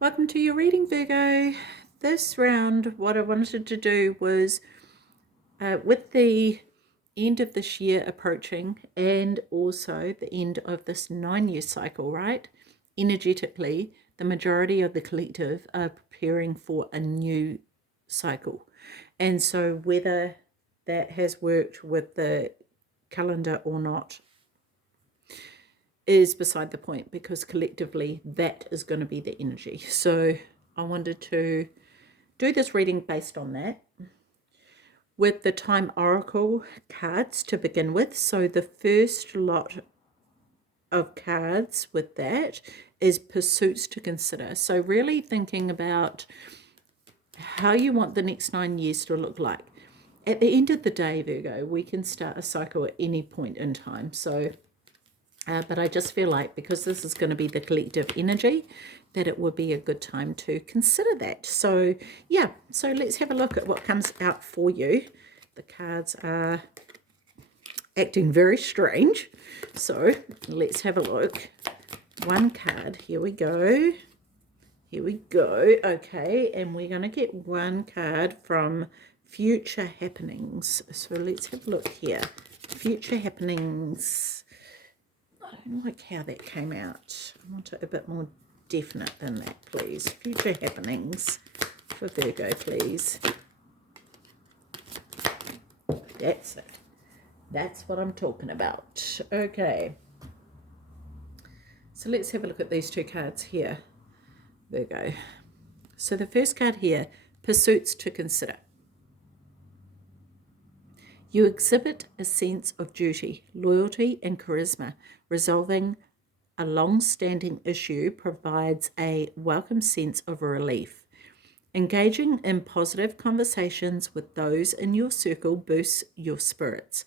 Welcome to your reading, Virgo. This round, what I wanted to do was, with the end of this year approaching and also the end of this 9-year cycle, right? Energetically, the majority of the collective are preparing for a new cycle. And so whether that has worked with the calendar or not is beside the point, because collectively that is going to be the energy. So I wanted to do this reading based on that with the Time Oracle cards to begin with. So the first lot of cards with that is pursuits to consider. So really thinking about how you want the next 9 years to look like. At the end of the day, Virgo, we can start a cycle at any point in time. So but I just feel like, because this is going to be the collective energy, that it would be a good time to consider that. So yeah, so let's have a look at what comes out for you. The cards are acting very strange, so let's have a look. One card, here we go. Here we go. Okay, and we're going to get one card from Future Happenings. So let's have a look here. Future Happenings. I don't like how that came out. I want it a bit more definite than that, please. Future Happenings for Virgo, please. That's it. That's what I'm talking about. Okay. So let's have a look at these two cards here, Virgo. So the first card here, pursuits to consider. You exhibit a sense of duty, loyalty, and charisma. Resolving a long-standing issue provides a welcome sense of relief. Engaging in positive conversations with those in your circle boosts your spirits.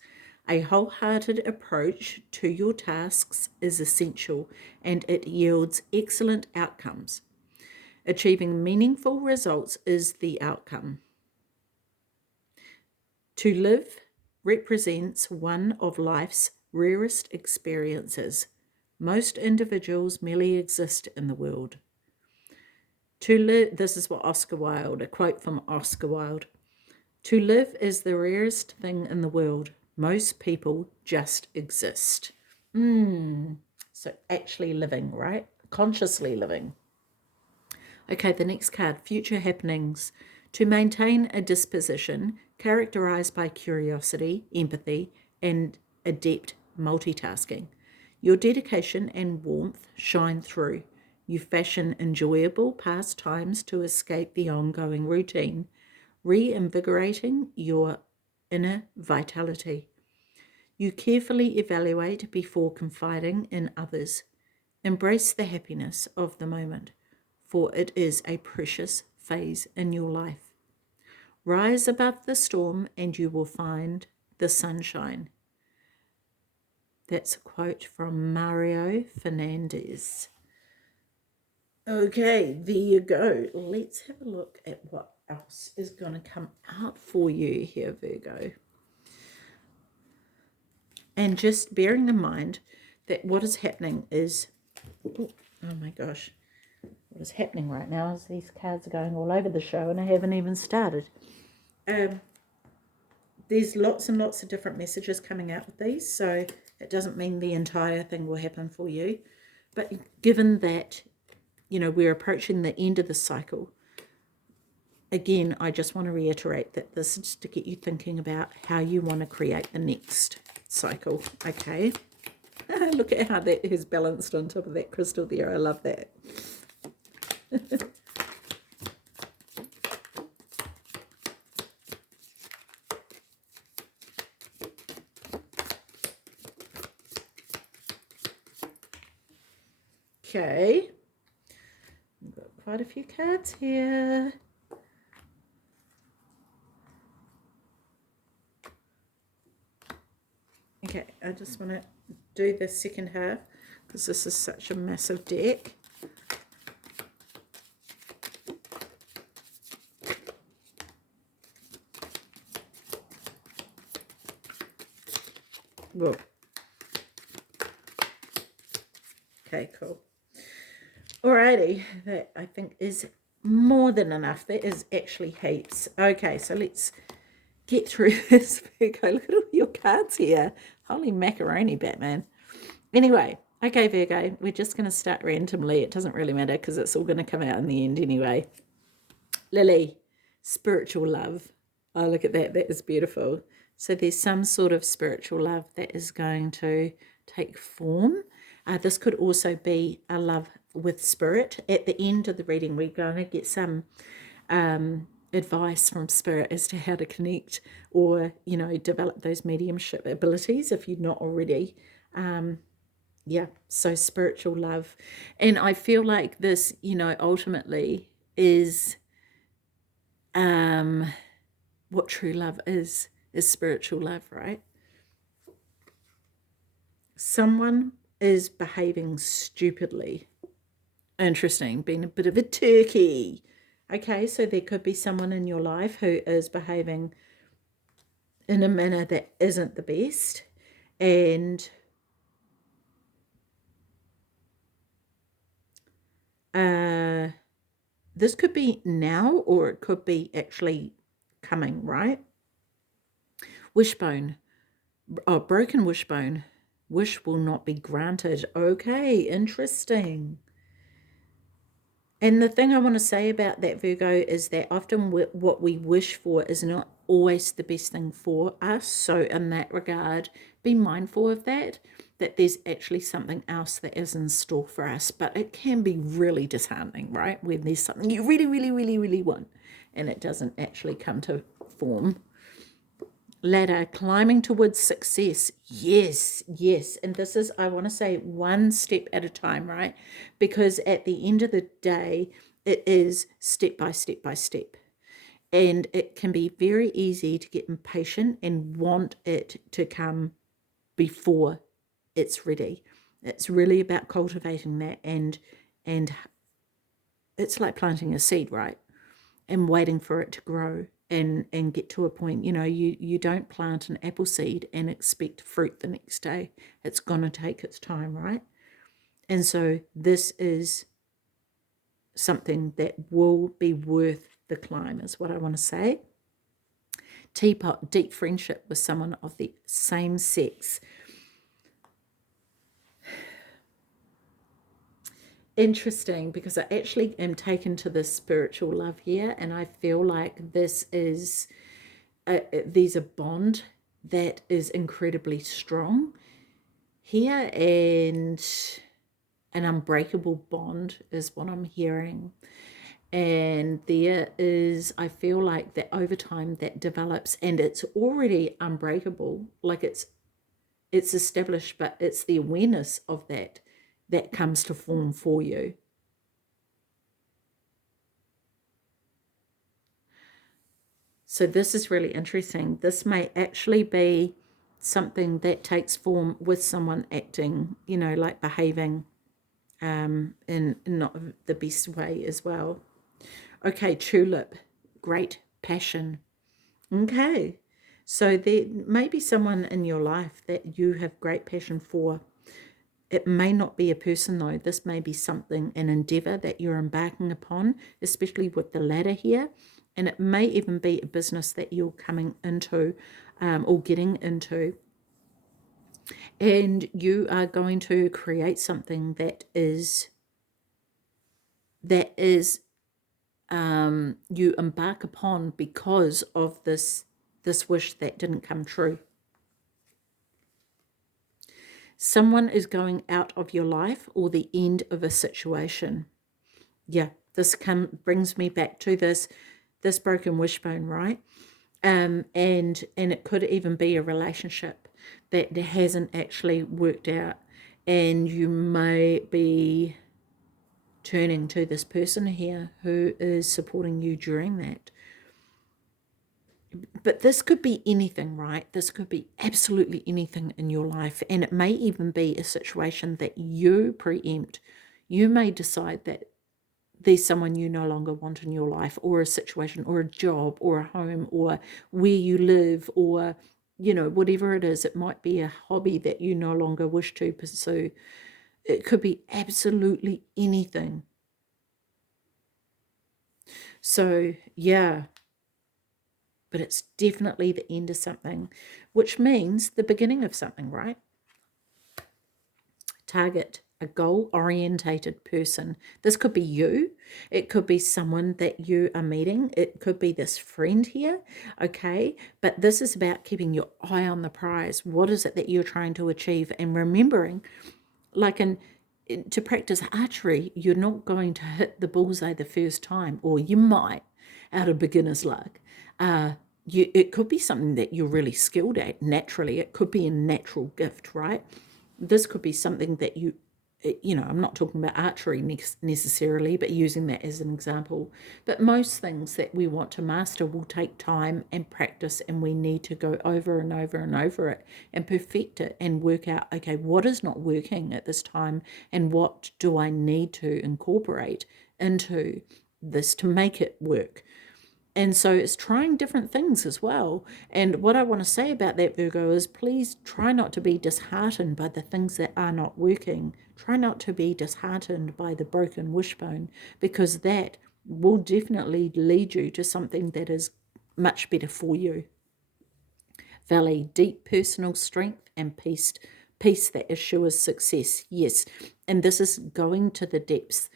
A wholehearted approach to your tasks is essential, and it yields excellent outcomes. Achieving meaningful results is the outcome. To live represents one of life's rarest experiences. Most individuals merely exist in the world. To live, this is what Oscar Wilde, a quote from Oscar Wilde. To live is the rarest thing in the world. Most people just exist. So actually living, right? Consciously living. Okay, the next card, Future Happenings. To maintain a disposition characterized by curiosity, empathy, and adept multitasking. Your dedication and warmth shine through. You fashion enjoyable pastimes to escape the ongoing routine, reinvigorating your inner vitality. You carefully evaluate before confiding in others. Embrace the happiness of the moment, for it is a precious phase in your life. Rise above the storm and you will find the sunshine. That's a quote from Mario Fernandez. Okay, there you go. Let's have a look at what else is going to come out for you here, Virgo. And just bearing in mind that what is happening is, oh my gosh, what is happening right now is these cards are going all over the show and I haven't even started. There's lots and lots of different messages coming out with these, so it doesn't mean the entire thing will happen for you. But given that, you know, we're approaching the end of the cycle, again, I just want to reiterate that this is to get you thinking about how you want to create the next cycle, okay? Look at how that is balanced on top of that crystal there. I love that. Okay, we've got quite a few cards here. Okay, I just want to do the second half because this is such a massive deck. Whoa. Okay, cool. Alrighty, that I think is more than enough. That is actually heaps. Okay, so let's get through this, Virgo. Look at all your cards here. Holy macaroni, Batman. Anyway, okay, Virgo, we're just going to start randomly. It doesn't really matter because it's all going to come out in the end anyway. Lily, spiritual love. Oh, look at that. That is beautiful. So there's some sort of spiritual love that is going to take form. This could also be a love with spirit. At the end of the reading, we're going to get some advice from spirit as to how to connect or, you know, develop those mediumship abilities if you're not already. Yeah, so spiritual love. And I feel like this, you know, ultimately is what true love is spiritual love, right? Someone is behaving stupidly. Interesting, being a bit of a turkey. Okay, so there could be someone in your life who is behaving in a manner that isn't the best, and this could be now or it could be actually coming, right? Wishbone. Oh, broken wishbone. Wish will not be granted. Okay, interesting. And the thing I want to say about that, Virgo, is that often what we wish for is not always the best thing for us. So in that regard, be mindful of that, that there's actually something else that is in store for us. But it can be really disheartening, right? When there's something you really, really, really, really want and it doesn't actually come to form. Ladder, climbing towards success. Yes, yes. And this is, I want to say, one step at a time, right? Because at the end of the day, it is step by step by step. And it can be very easy to get impatient and want it to come before it's ready. It's really about cultivating that, and it's like planting a seed, right? And waiting for it to grow and get to a point. You know, you don't plant an apple seed and expect fruit the next day. It's going to take its time, right? And so this is something that will be worth the climb, is what I want to say. Teapot, deep friendship with someone of the same sex. Interesting, because I actually am taken to this spiritual love here, and I feel like this is there's a bond that is incredibly strong here, and an unbreakable bond is what I'm hearing. And there is, I feel like that over time that develops, and it's already unbreakable, like it's established, but it's the awareness of that that comes to form for you. So this is really interesting. This may actually be something that takes form with someone acting, you know, like behaving in not the best way as well. Okay, tulip, great passion. Okay, so there may be someone in your life that you have great passion for. It may not be a person though. This may be something, an endeavor that you're embarking upon, especially with the ladder here. And it may even be a business that you're coming into or getting into. And you are going to create something that is you embark upon because of this wish that didn't come true. Someone is going out of your life or the end of a situation. Yeah, this brings me back to this broken wishbone, right? And it could even be a relationship that hasn't actually worked out, and you may be turning to this person here who is supporting you during that. But this could be anything, right? This could be absolutely anything in your life. And it may even be a situation that you preempt. You may decide that there's someone you no longer want in your life, or a situation, or a job, or a home, or where you live, or, you know, whatever it is. It might be a hobby that you no longer wish to pursue. It could be absolutely anything. So, yeah, but it's definitely the end of something, which means the beginning of something, right? Target a goal-orientated person. This could be you. It could be someone that you are meeting. It could be this friend here, okay? But this is about keeping your eye on the prize. What is it that you're trying to achieve? And remembering, like to practice archery, you're not going to hit the bullseye the first time, or you might out of beginner's luck. It could be something that you're really skilled at naturally. It could be a natural gift, right? This could be something that I'm not talking about archery necessarily, but using that as an example. But most things that we want to master will take time and practice, and we need to go over and over and over it and perfect it and work out, okay, what is not working at this time and what do I need to incorporate into this to make it work. And so it's trying different things as well. And what I want to say about that, Virgo, is please try not to be disheartened by the things that are not working. Try not to be disheartened by the broken wishbone, because that will definitely lead you to something that is much better for you. Valley, deep personal strength and peace that assures success. Yes, and this is going to the depths.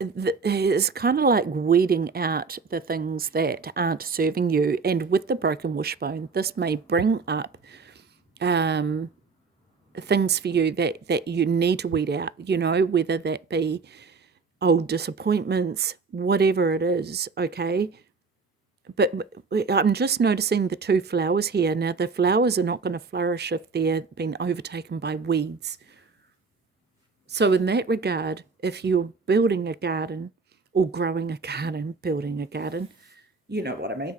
It's kind of like weeding out the things that aren't serving you. And with the broken wishbone, this may bring up things for you that you need to weed out, whether that be old disappointments, whatever it is, okay? But I'm just noticing the two flowers here. Now, the flowers are not going to flourish if they're being overtaken by weeds. So in that regard, if you're building a garden or growing a garden, building a garden, you know what I mean,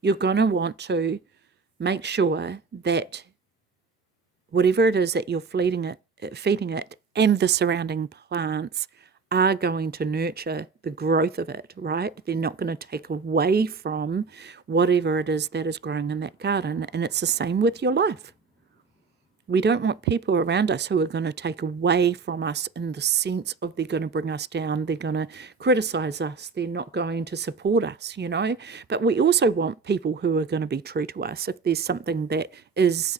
you're going to want to make sure that whatever it is that you're feeding it and the surrounding plants are going to nurture the growth of it, right? They're not going to take away from whatever it is that is growing in that garden. And it's the same with your life. We don't want people around us who are going to take away from us in the sense of they're going to bring us down, they're going to criticize us, they're not going to support us, But we also want people who are going to be true to us. If there's something that is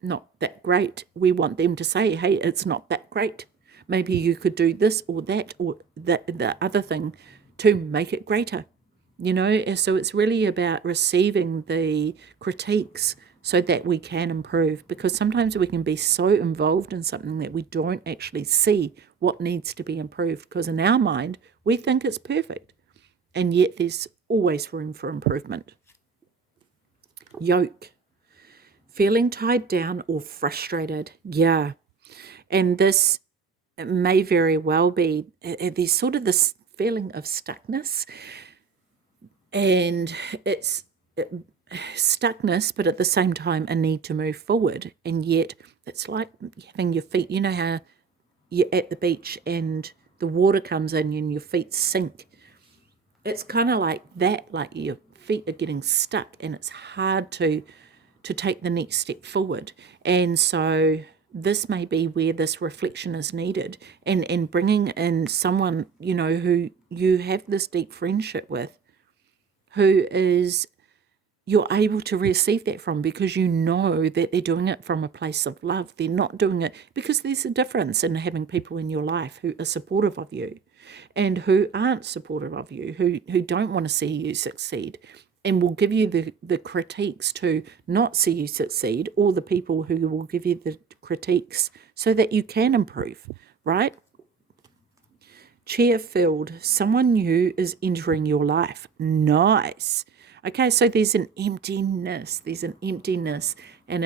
not that great, we want them to say, hey, it's not that great. Maybe you could do this or that or the other thing to make it greater, So it's really about receiving the critiques so that we can improve, because sometimes we can be so involved in something that we don't actually see what needs to be improved, because in our mind, we think it's perfect, and yet there's always room for improvement. Yoke. Feeling tied down or frustrated. Yeah. And this may very well be, there's sort of this feeling of stuckness, and it's stuckness, but at the same time a need to move forward. And yet it's like having your feet, you know how you're at the beach and the water comes in and your feet sink. It's kind of like that, like your feet are getting stuck and it's hard to take the next step forward. And so this may be where this reflection is needed, and bringing in someone, who you have this deep friendship with, who is you're able to receive that from, because you know that they're doing it from a place of love. They're not doing it because there's a difference in having people in your life who are supportive of you and who aren't supportive of you, who don't want to see you succeed and will give you the critiques to not see you succeed, or the people who will give you the critiques so that you can improve, right? Chair filled, someone new is entering your life. Nice. Okay, so there's an emptiness. And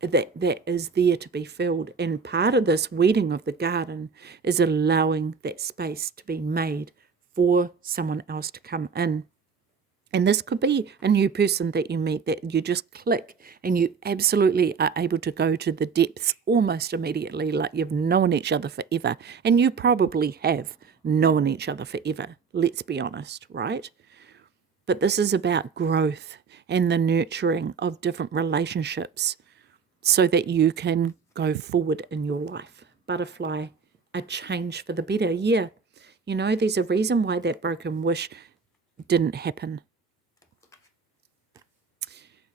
that is there to be filled. And part of this weeding of the garden is allowing that space to be made for someone else to come in. And this could be a new person that you meet that you just click and you absolutely are able to go to the depths almost immediately, like you've known each other forever. And you probably have known each other forever, let's be honest, right? But this is about growth and the nurturing of different relationships so that you can go forward in your life. Butterfly, a change for the better. Yeah. You know, there's a reason why that broken wish didn't happen.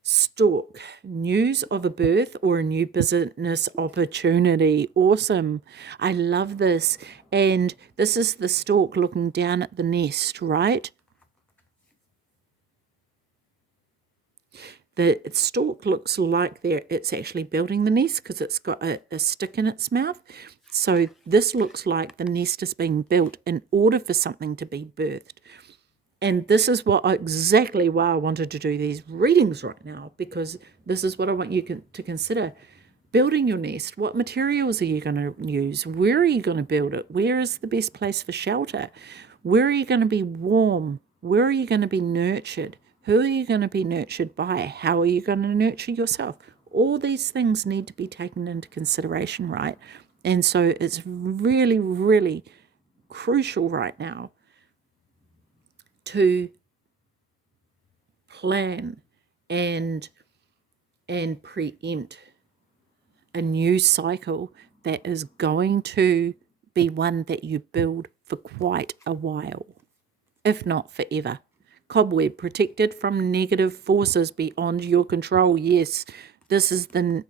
Stork, news of a birth or a new business opportunity. Awesome. I love this. And this is the stork looking down at the nest, right? The stalk looks like it's actually building the nest because it's got a stick in its mouth. So this looks like the nest is being built in order for something to be birthed. And this is exactly why I wanted to do these readings right now, because this is what I want you to consider. Building your nest. What materials are you going to use? Where are you going to build it? Where is the best place for shelter? Where are you going to be warm? Where are you going to be nurtured? Who are you going to be nurtured by? How are you going to nurture yourself? All these things need to be taken into consideration, right? And so it's really, really crucial right now to plan and preempt a new cycle that is going to be one that you build for quite a while, if not forever. Cobweb, protected from negative forces beyond your control. Yes, this is the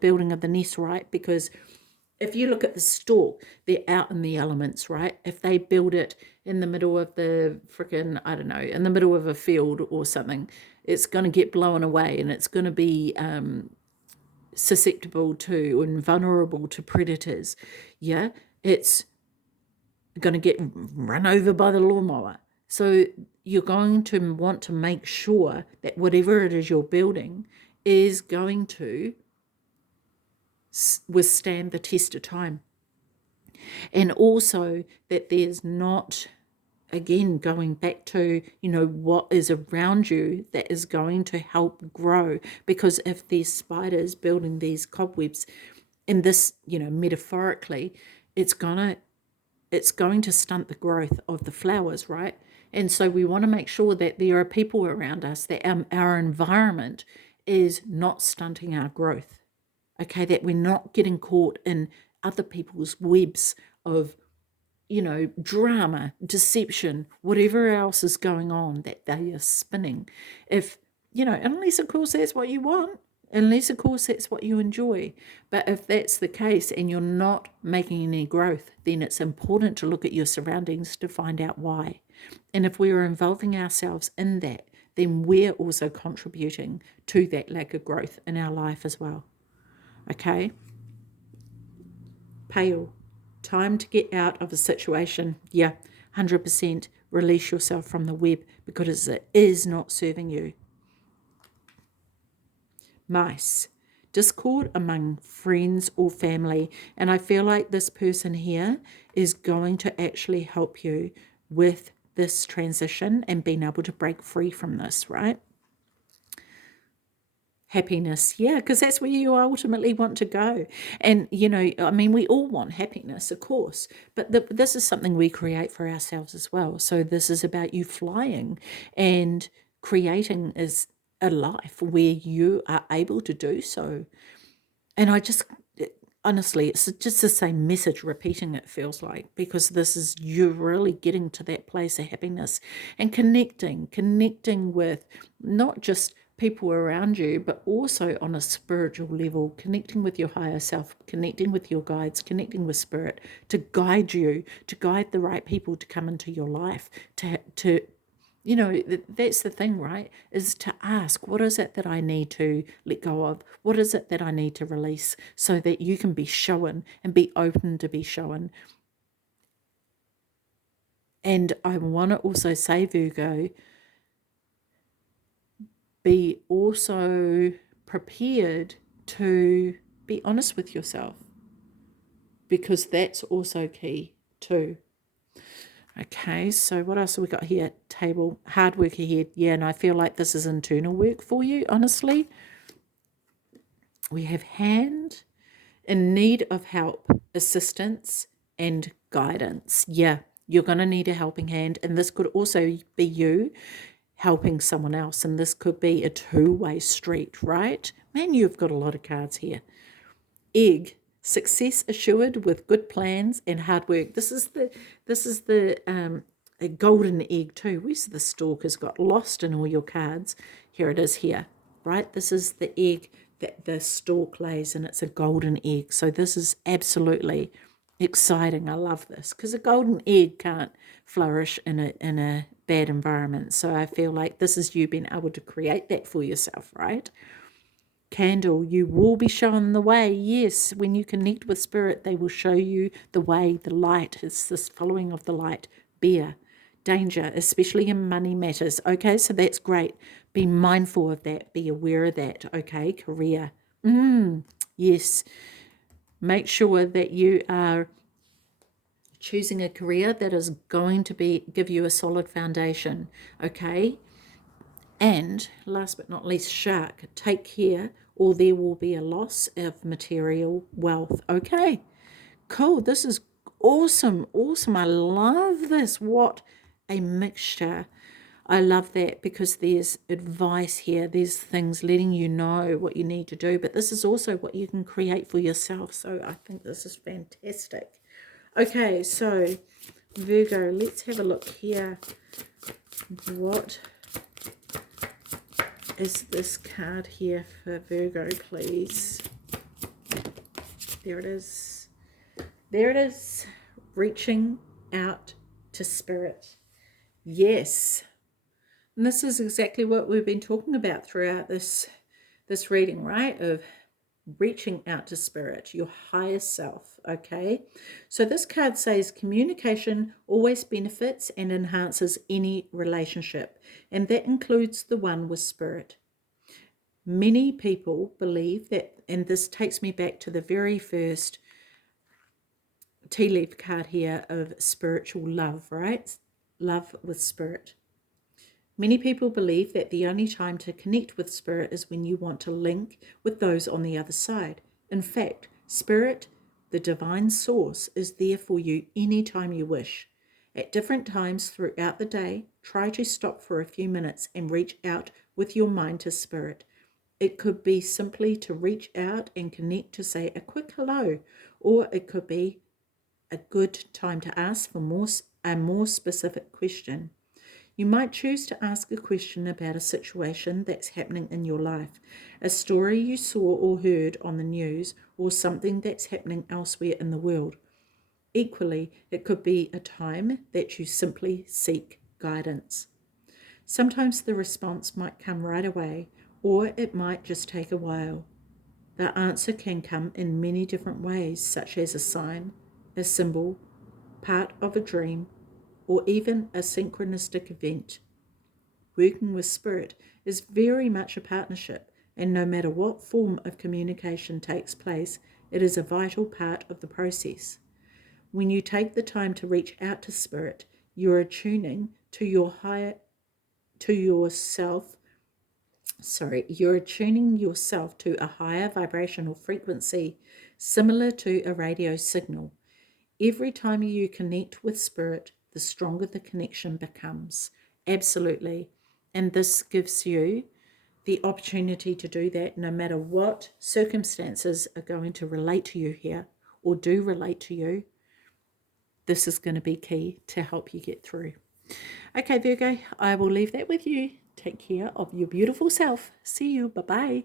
building of the nest, right? Because if you look at the stalk, they're out in the elements, right? If they build it in the middle of the freaking, I don't know, in the middle of a field or something, it's going to get blown away and it's going to be susceptible to and vulnerable to predators. Yeah, it's going to get run over by the lawnmower. So you're going to want to make sure that whatever it is you're building is going to withstand the test of time. And also that there's not, again, going back to, what is around you that is going to help grow. Because if there's spiders building these cobwebs, in this, metaphorically, it's going to stunt the growth of the flowers, right? And so we want to make sure that there are people around us, that our environment is not stunting our growth, okay? That we're not getting caught in other people's webs of, drama, deception, whatever else is going on that they are spinning. If, unless, of course, that's what you want, unless, of course, that's what you enjoy. But if that's the case and you're not making any growth, then it's important to look at your surroundings to find out why. And if we are involving ourselves in that, then we're also contributing to that lack of growth in our life as well. Okay? Pale. Time to get out of a situation. Yeah, 100%. Release yourself from the web because it is not serving you. Mice. Discord among friends or family. And I feel like this person here is going to actually help you with this transition and being able to break free from this, right? Happiness, yeah, because that's where you ultimately want to go. And, we all want happiness, of course, but this is something we create for ourselves as well. So this is about you flying and creating is a life where you are able to do so. And honestly, it's just the same message repeating, it feels like, because this is you really getting to that place of happiness and connecting with not just people around you, but also on a spiritual level, connecting with your higher self, connecting with your guides, connecting with spirit to guide you, to guide the right people to come into your life, to that's the thing, right? Is to ask, what is it that I need to let go of? What is it that I need to release so that you can be shown and be open to be shown? And I want to also say, Virgo, be also prepared to be honest with yourself, because that's also key too. Okay, so what else have we got here? Table, hard work ahead. Yeah, and I feel like this is internal work for you, honestly. We have hand, in need of help, assistance, and guidance. Yeah, you're going to need a helping hand, and this could also be you helping someone else, and this could be a two-way street, right? Man, you've got a lot of cards here. Egg, Success assured with good plans and hard work. This is the a golden egg too. Where's the stalk has got lost in all your cards? Here it is here, right? This is the egg that the stalk lays, and it's a golden egg. So this is absolutely exciting. I love this because a golden egg can't flourish in a bad environment. So I feel like this is you being able to create that for yourself, right? Candle, you will be shown the way. Yes, when you connect with spirit, they will show you the way, the light. It's this following of the light. Bear, danger, especially in money matters. Okay, so that's great. Be mindful of that. Be aware of that. Okay, career. Yes, make sure that you are choosing a career that is going to give you a solid foundation. Okay. And last but not least, shark, take care or there will be a loss of material wealth. Okay, cool. This is awesome. Awesome. I love this. What a mixture. I love that because there's advice here. There's things letting you know what you need to do, but this is also what you can create for yourself. So I think this is fantastic. Okay, so Virgo, let's have a look here. What is this card here for Virgo, please? There it is. There it is. Reaching out to spirit. Yes. And this is exactly what we've been talking about throughout this reading, right? Of reaching out to spirit, your higher self, okay? So this card says communication always benefits and enhances any relationship, and that includes the one with spirit. Many people believe that, and this takes me back to the very first tea leaf card here of spiritual love, right? Love with spirit. Many people believe that the only time to connect with spirit is when you want to link with those on the other side. In fact, spirit, the divine source, is there for you anytime you wish. At different times throughout the day, try to stop for a few minutes and reach out with your mind to spirit. It could be simply to reach out and connect to say a quick hello, or it could be a good time to ask for a more specific question. You might choose to ask a question about a situation that's happening in your life, a story you saw or heard on the news, or something that's happening elsewhere in the world. Equally, it could be a time that you simply seek guidance. Sometimes the response might come right away, or it might just take a while. The answer can come in many different ways, such as a sign, a symbol, part of a dream, or even a synchronistic event. Working with spirit is very much a partnership, and no matter what form of communication takes place, it is a vital part of the process. When you take the time to reach out to spirit, you're attuning to you're attuning yourself to a higher vibrational frequency similar to a radio signal. Every time you connect with spirit, the stronger the connection becomes. Absolutely. And this gives you the opportunity to do that no matter what circumstances are going to relate to you here or do relate to you. This is going to be key to help you get through. Okay, Virgo, I will leave that with you. Take care of your beautiful self. See you. Bye-bye.